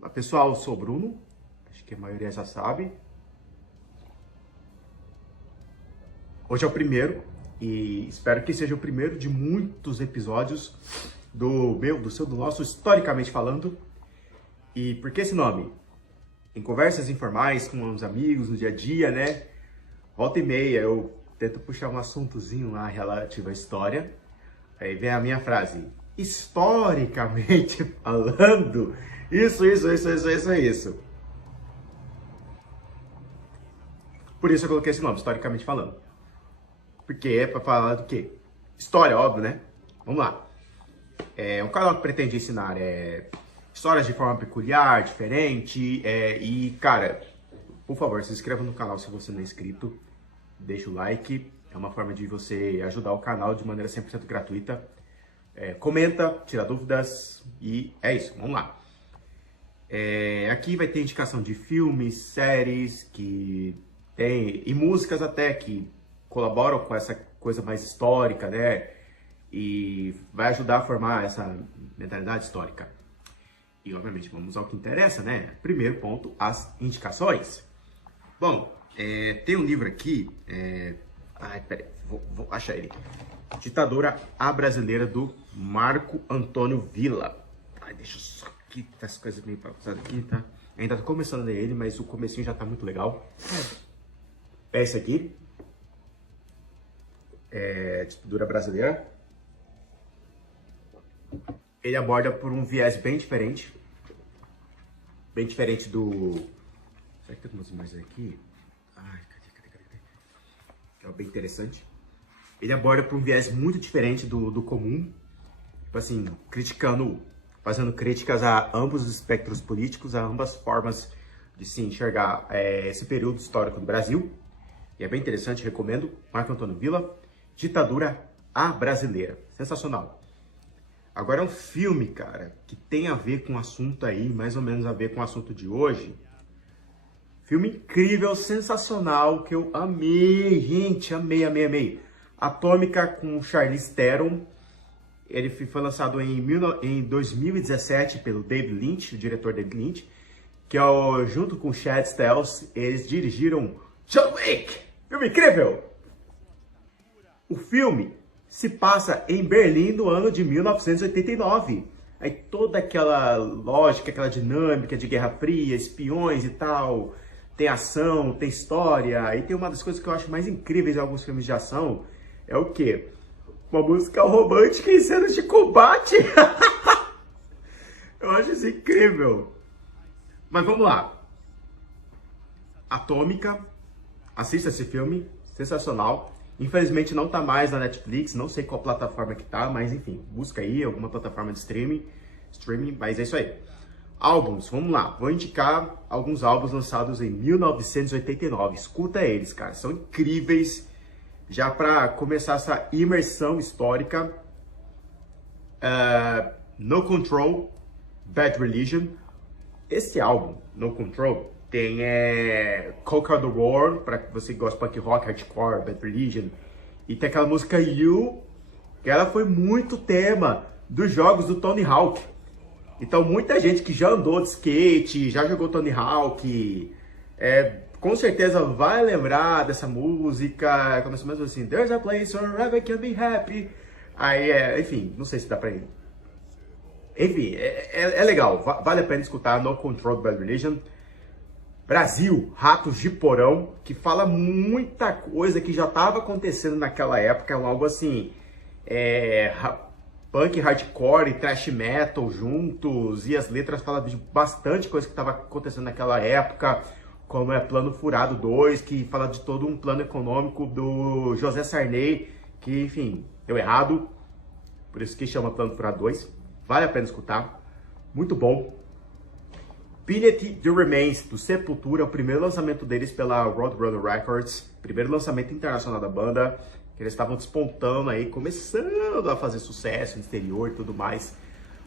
Olá pessoal, eu sou o Bruno, acho que a maioria já sabe. Hoje é o primeiro e espero que seja o primeiro de muitos episódios do nosso Historicamente Falando. E por que esse nome? Em conversas informais com uns amigos no dia a dia, né? Volta e meia eu tento puxar um assuntozinho lá relativo à história. Aí vem a minha frase, historicamente falando, isso. Por isso eu coloquei esse nome, historicamente falando. Porque é pra falar do quê? História, óbvio, né? Vamos lá. É um canal que pretende ensinar histórias de forma peculiar, diferente. E, cara, por favor, se inscreva no canal se você não é inscrito. Deixa o like. É uma forma de você ajudar o canal de maneira 100% gratuita. Comenta, tira dúvidas e é isso, vamos lá. Aqui vai ter indicação de filmes, séries e músicas até que colaboram com essa coisa mais histórica, né? E vai ajudar a formar essa mentalidade histórica. E obviamente vamos ao que interessa, né? Primeiro ponto, as indicações. Bom, tem um livro aqui, peraí, vou achar ele. Ditadura A Brasileira, do Marco Antônio Villa. Deixa eu só aqui, tá as coisas meio pausadas aqui, tá? Ainda tô começando a ler ele, mas o comecinho já tá muito legal. É esse aqui. Ditadura Brasileira. Ele aborda por um viés bem diferente. Bem diferente do... Será que tem algumas imagens aqui? Ai, cadê? Que é bem interessante. Ele aborda por um viés muito diferente do comum. Tipo assim, fazendo críticas a ambos os espectros políticos, a ambas formas de se enxergar esse período histórico do Brasil. E é bem interessante, recomendo. Marco Antônio Villa, Ditadura A Brasileira. Sensacional. Agora é um filme, cara, que tem a ver com o assunto aí, mais ou menos a ver com o assunto de hoje. Filme incrível, sensacional, que eu amei, gente, amei. Atômica, com Charlize Theron. Ele foi lançado em 2017 pelo David Lynch, o diretor David Lynch, que junto com Chad Stiles, eles dirigiram John Wick. Filme incrível! O filme se passa em Berlim no ano de 1989. Aí toda aquela lógica, aquela dinâmica de Guerra Fria, espiões e tal, tem ação, tem história. E tem uma das coisas que eu acho mais incríveis em alguns filmes de ação, é o quê? Uma música romântica em cenas de combate. Eu acho isso incrível. Mas vamos lá. Atômica. Assista esse filme. Sensacional. Infelizmente não tá mais na Netflix. Não sei qual plataforma que tá. Mas enfim, busca aí alguma plataforma de streaming. Mas é isso aí. Álbuns. Vamos lá. Vou indicar alguns álbuns lançados em 1989. Escuta eles, cara. São incríveis. Já para começar essa imersão histórica, No Control, Bad Religion. Esse álbum, No Control, tem Conquer the War, para você que gosta de punk rock, hardcore, Bad Religion. E tem aquela música You, que ela foi muito tema dos jogos do Tony Hawk. Então muita gente que já andou de skate, já jogou Tony Hawk, com certeza vai lembrar dessa música. Começa mais assim, There's a place where I can be happy. Aí, enfim, não sei se dá pra ir. Enfim, é legal, vale a pena escutar No Control Bad Religion. Brasil, Ratos de Porão, que fala muita coisa que já estava acontecendo naquela época. É algo assim, punk, hardcore e thrash metal juntos. E as letras falam de bastante coisa que estava acontecendo naquela época. Como Plano Furado 2, que fala de todo um plano econômico do José Sarney, que, enfim, deu errado, por isso que chama Plano Furado 2. Vale a pena escutar, muito bom. Piety The Remains, do Sepultura, o primeiro lançamento deles pela Roadrunner Records, primeiro lançamento internacional da banda, que eles estavam despontando aí, começando a fazer sucesso no exterior e tudo mais.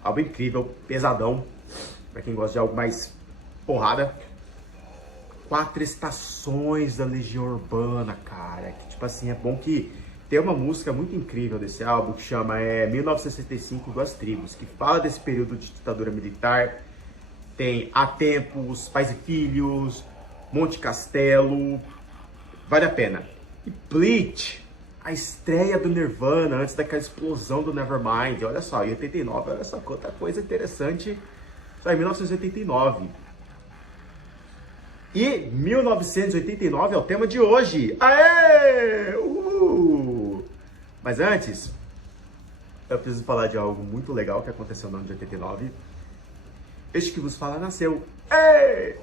Algo incrível, pesadão, pra quem gosta de algo mais porrada. 4 Estações da Legião Urbana, cara, que tipo assim, é bom que tem uma música muito incrível desse álbum que chama 1965 Duas Tribos, que fala desse período de ditadura militar tem Há Tempos, Pais e Filhos, Monte Castelo, vale a pena. E Bleach, a estreia do Nirvana antes daquela explosão do Nevermind, olha só, em 89, olha só quanta coisa interessante, só em 1989. E 1989 é o tema de hoje. Aê! Mas antes, eu preciso falar de algo muito legal que aconteceu no ano de 89. Este que vos fala nasceu. Ei!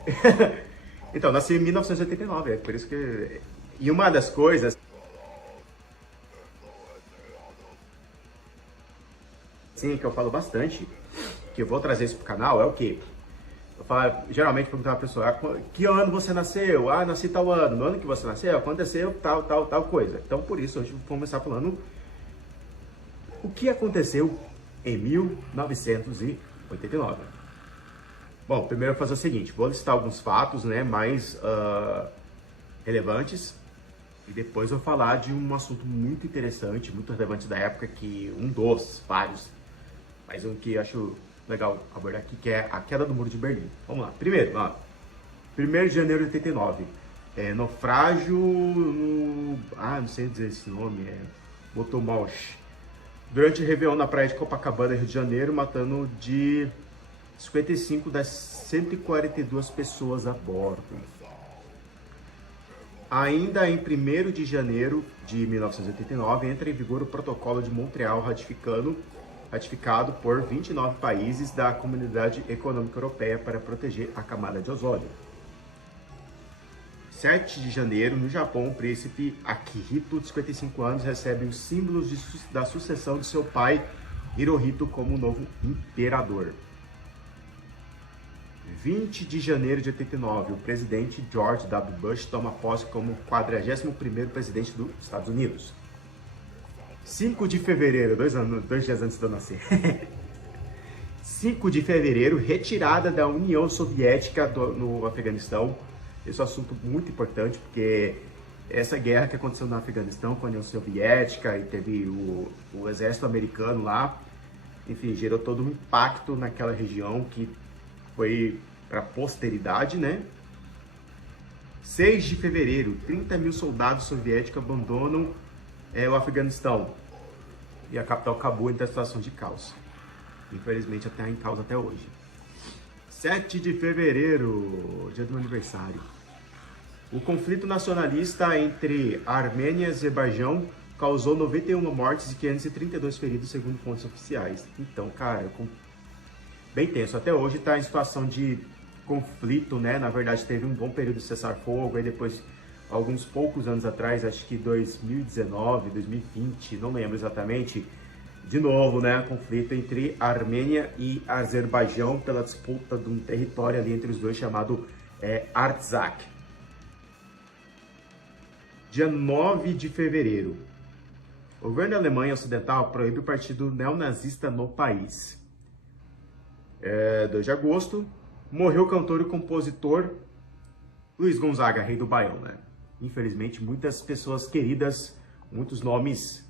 Então, nasci em 1989, é por isso que... E uma das coisas... Sim, que eu falo bastante, que eu vou trazer isso pro canal, é o quê? Eu falo, geralmente perguntar pra pessoa, que ano você nasceu? Ah, nasci tal ano. No ano que você nasceu, aconteceu tal coisa. Então, por isso, hoje eu vou começar falando o que aconteceu em 1989. Bom, primeiro eu vou fazer o seguinte, vou listar alguns fatos, né, mais relevantes, e depois eu vou falar de um assunto muito interessante, muito relevante da época, que um dos vários, mas um que eu acho legal abordar aqui, que é a queda do Muro de Berlim. Vamos lá. Primeiro, 1º de janeiro de 89, naufrágio no... não sei dizer esse nome, Motomaush. Durante o Réveillon na praia de Copacabana, Rio de Janeiro, matando de 55 das 142 pessoas a bordo. Ainda em 1º de janeiro de 1989, entra em vigor o Protocolo de Montreal, ratificado por 29 países da Comunidade Econômica Europeia para proteger a camada de ozônio. 7 de janeiro, no Japão, o príncipe Akihito, de 55 anos, recebe os símbolos da sucessão de seu pai, Hirohito, como novo imperador. 20 de janeiro de 89, o presidente George W. Bush toma posse como 41º presidente dos Estados Unidos. 5 de fevereiro, 2 dias antes de eu nascer. 5 de fevereiro, retirada da União Soviética no Afeganistão. Esse é um assunto muito importante, porque essa guerra que aconteceu no Afeganistão com a União Soviética e teve o exército americano lá, enfim, gerou todo um impacto naquela região que foi para a posteridade, né? 6 de fevereiro, 30 mil soldados soviéticos abandonam o Afeganistão e a capital Cabul entra em situação de caos. Infelizmente, até em caos até hoje. 7 de fevereiro, dia do meu aniversário. O conflito nacionalista entre Armênia e Azerbaijão causou 91 mortes e 532 feridos, segundo fontes oficiais. Então, cara, bem tenso. Até hoje está em situação de conflito, né? Na verdade, teve um bom período de cessar-fogo, aí depois, alguns poucos anos atrás, acho que 2019, 2020, não lembro exatamente, de novo, né? Conflito entre Armênia e Azerbaijão pela disputa de um território ali entre os dois chamado Artsakh. Dia 9 de fevereiro. O governo da Alemanha Ocidental proíbe o partido neonazista no país. 2 de agosto, morreu o cantor e compositor Luiz Gonzaga, rei do Baião, né? Infelizmente, muitas pessoas queridas, muitos nomes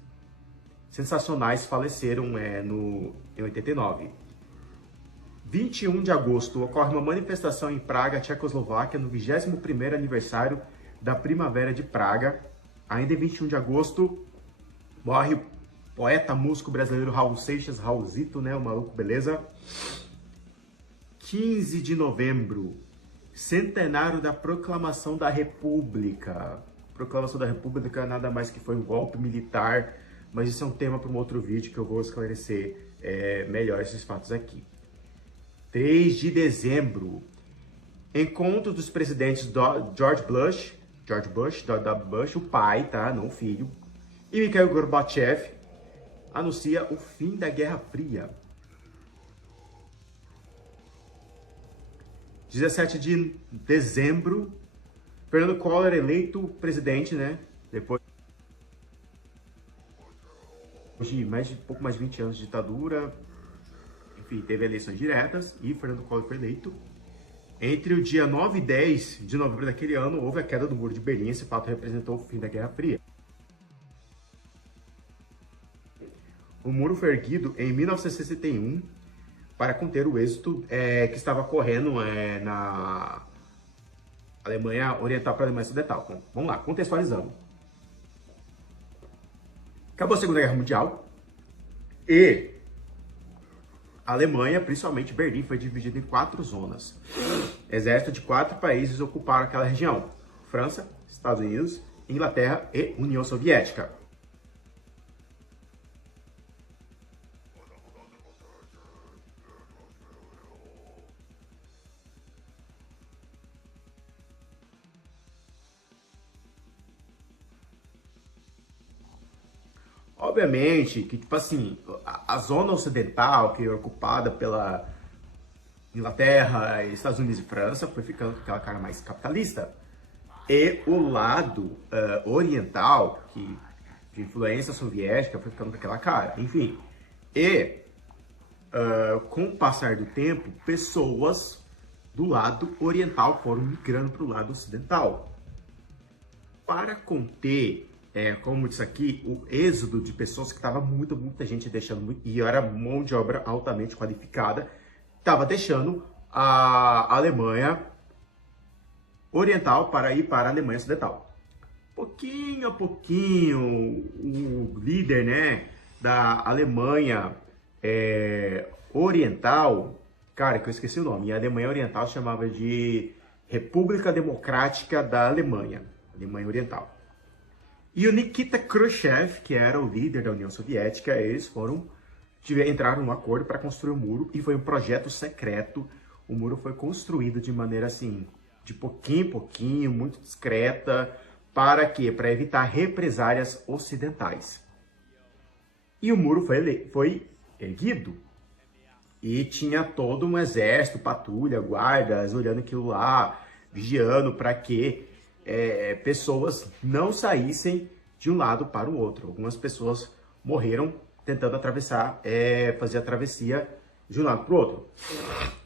sensacionais faleceram em 89. 21 de agosto, ocorre uma manifestação em Praga, Tchecoslováquia, no 21º aniversário da Primavera de Praga. Ainda em 21 de agosto, morre o poeta, músico brasileiro Raul Seixas, Raulzito, né? O maluco, beleza? 15 de novembro, centenário da Proclamação da República. Proclamação da República nada mais que foi um golpe militar, mas isso é um tema para um outro vídeo que eu vou esclarecer melhor esses fatos aqui. 3 de dezembro, encontro dos presidentes George Bush, W. Bush, o pai, tá? Não o filho, e Mikhail Gorbachev anuncia o fim da Guerra Fria. 17 de dezembro, Fernando Collor eleito presidente, né? Depois de pouco mais de 20 anos de ditadura, enfim, teve eleições diretas e Fernando Collor foi eleito. Entre o dia 9 e 10 de novembro daquele ano, houve a queda do Muro de Berlim. Esse fato representou o fim da Guerra Fria. O muro foi erguido em 1961 para conter o êxodo que estava ocorrendo na Alemanha Oriental para a Alemanha Ocidental. Então, vamos lá, contextualizando. Acabou a Segunda Guerra Mundial e a Alemanha, principalmente Berlim, foi dividida em 4 zonas. Exército de 4 países ocuparam aquela região: França, Estados Unidos, Inglaterra e União Soviética. Obviamente que, tipo assim, a zona ocidental, que era ocupada pela Inglaterra, Estados Unidos e França, foi ficando com aquela cara mais capitalista. E o lado oriental, que de influência soviética, foi ficando com aquela cara. Enfim, e com o passar do tempo, pessoas do lado oriental foram migrando para o lado ocidental. Para conter, como eu disse aqui, o êxodo de pessoas que estava muita gente deixando, e era mão de obra altamente qualificada, estava deixando a Alemanha Oriental para ir para a Alemanha Ocidental. Pouquinho a pouquinho, o líder, né, da Alemanha Oriental, cara, que eu esqueci o nome, a Alemanha Oriental chamava de República Democrática da Alemanha, Alemanha Oriental. E o Nikita Khrushchev, que era o líder da União Soviética, eles entraram num acordo para construir o muro, e foi um projeto secreto. O muro foi construído de maneira assim, de pouquinho em pouquinho, muito discreta. Para quê? Para evitar represálias ocidentais. E o muro foi erguido. E tinha todo um exército, patrulha, guardas, olhando aquilo lá, vigiando para que pessoas não saíssem de um lado para o outro. Algumas pessoas morreram tentando atravessar, fazer a travessia de um lado para o outro.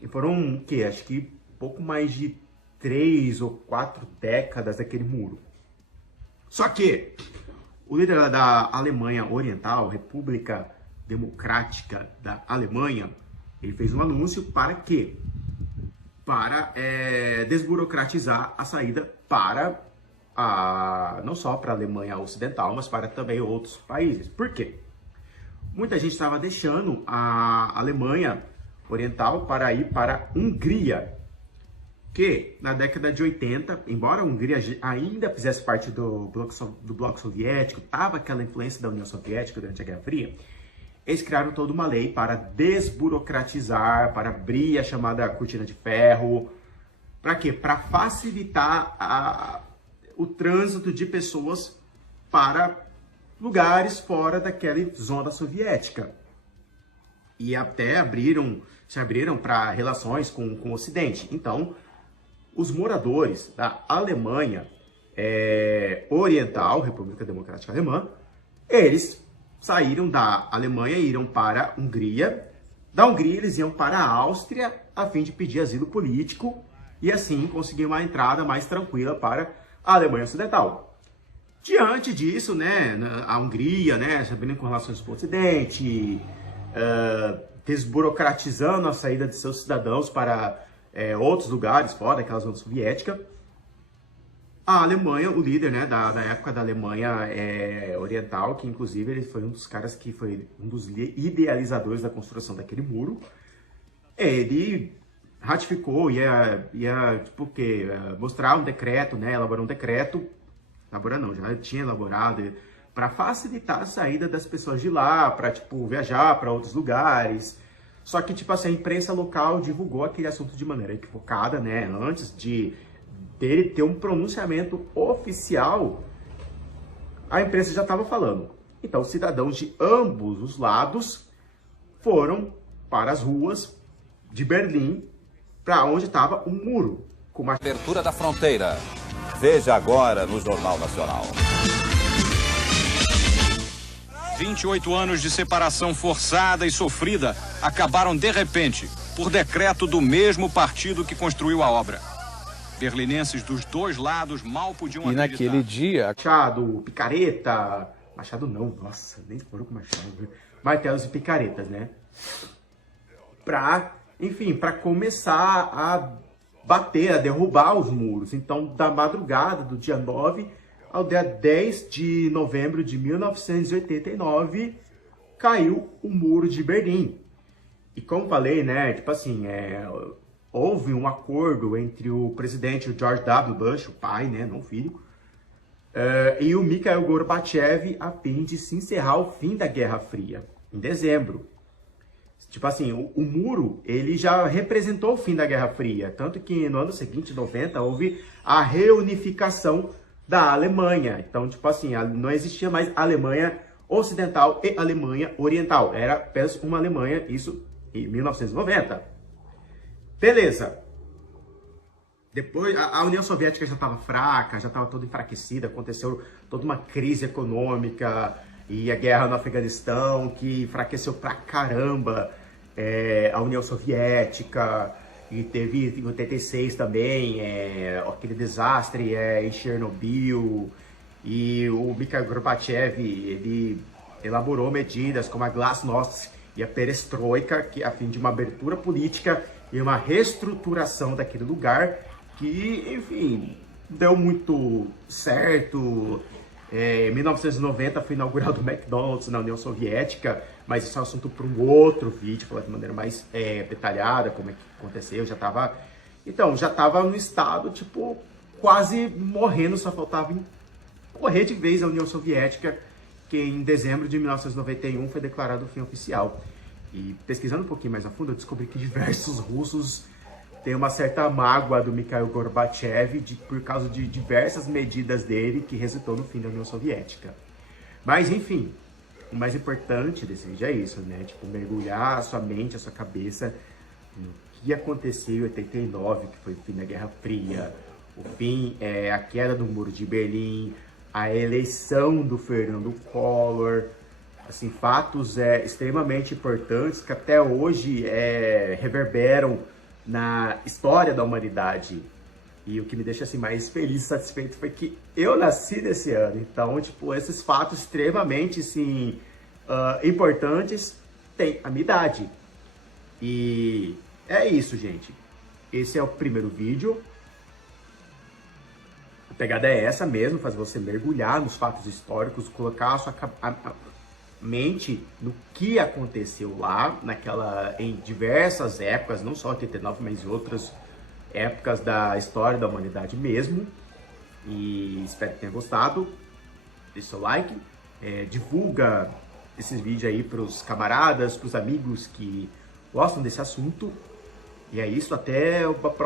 E foram, acho que pouco mais de 3 ou 4 décadas daquele muro. Só que o líder da Alemanha Oriental, República Democrática da Alemanha, ele fez um anúncio para quê? Para desburocratizar a saída para não só para a Alemanha Ocidental, mas para também outros países. Por quê? Muita gente estava deixando a Alemanha Oriental para ir para a Hungria, que na década de 80, embora a Hungria ainda fizesse parte do bloco soviético, estava aquela influência da União Soviética durante a Guerra Fria, eles criaram toda uma lei para desburocratizar, para abrir a chamada cortina de ferro. Para quê? Para facilitar o trânsito de pessoas para lugares fora daquela zona soviética. E até se abriram para relações com o Ocidente. Então, os moradores da Alemanha Oriental, República Democrática Alemã, eles saíram da Alemanha e iram para a Hungria. Da Hungria, eles iam para a Áustria a fim de pedir asilo político e assim conseguir uma entrada mais tranquila para a Alemanha Ocidental. Diante disso, né, a Hungria, né, se abrindo com relações com o Ocidente, desburocratizando a saída de seus cidadãos para outros lugares fora daquela zona soviética, a Alemanha, o líder, né, da época da Alemanha Oriental, que inclusive ele foi um dos caras que foi um dos idealizadores da construção daquele muro, ele ratificou, ia tipo, mostrar um decreto, né, elaborar um decreto, já tinha elaborado, para facilitar a saída das pessoas de lá, para tipo, viajar para outros lugares. Só que, tipo assim, a imprensa local divulgou aquele assunto de maneira equivocada, né, antes de dele ter um pronunciamento oficial, a imprensa já estava falando. Então, cidadãos de ambos os lados foram para as ruas de Berlim, para onde estava um muro. Com uma abertura da fronteira. Veja agora no Jornal Nacional. 28 anos de separação forçada e sofrida acabaram de repente, por decreto do mesmo partido que construiu a obra. Berlinenses dos dois lados mal podiam acreditar. E naquele dia... Machado, picareta... Machado não, nossa, nem foram com Machado. Martelos e picaretas, né? para, enfim, para começar a bater, a derrubar os muros. Então, da madrugada do dia 9 ao dia 10 de novembro de 1989, caiu o Muro de Berlim. E como falei, né, tipo assim, houve um acordo entre o presidente George W. Bush, o pai, né, não o filho, e o Mikhail Gorbachev, a fim de se encerrar o fim da Guerra Fria, em dezembro. Tipo assim, o muro, ele já representou o fim da Guerra Fria, tanto que no ano seguinte, 90, houve a reunificação da Alemanha. Então, tipo assim, não existia mais Alemanha Ocidental e Alemanha Oriental. Era apenas uma Alemanha, isso em 1990. Beleza. Depois, a União Soviética já estava fraca, já estava toda enfraquecida, aconteceu toda uma crise econômica e a guerra no Afeganistão, que enfraqueceu pra caramba a União Soviética, e teve em 86 também aquele desastre em Chernobyl, e o Mikhail Gorbachev, ele elaborou medidas como a Glasnost e a Perestroika, que a fim de uma abertura política e uma reestruturação daquele lugar, que, enfim, deu muito certo. Em 1990 foi inaugurado o McDonald's na União Soviética, mas isso é um assunto para um outro vídeo, falar de maneira mais detalhada como é que aconteceu. Já estava no estado, tipo, quase morrendo, só faltava correr de vez a União Soviética, que em dezembro de 1991 foi declarado o fim oficial. E pesquisando um pouquinho mais a fundo, eu descobri que diversos russos têm uma certa mágoa do Mikhail Gorbachev por causa de diversas medidas dele que resultou no fim da União Soviética. Mas, enfim, o mais importante desse vídeo é isso, né? Tipo, mergulhar a sua mente, a sua cabeça no que aconteceu em 89, que foi o fim da Guerra Fria, o fim, a queda do Muro de Berlim, a eleição do Fernando Collor, assim, fatos extremamente importantes que até hoje reverberam na história da humanidade. E o que me deixa assim mais feliz e satisfeito foi que eu nasci nesse ano. Então, tipo, esses fatos extremamente assim, importantes têm a minha idade. E é isso, gente. Esse é o primeiro vídeo. A pegada é essa mesmo, fazer você mergulhar nos fatos históricos, colocar a sua mente no que aconteceu lá, em diversas épocas, não só 89, mas outras épocas da história da humanidade mesmo. E espero que tenha gostado. Deixe seu like, divulga esses vídeos aí para os camaradas, para os amigos que gostam desse assunto. E é isso, até o próximo.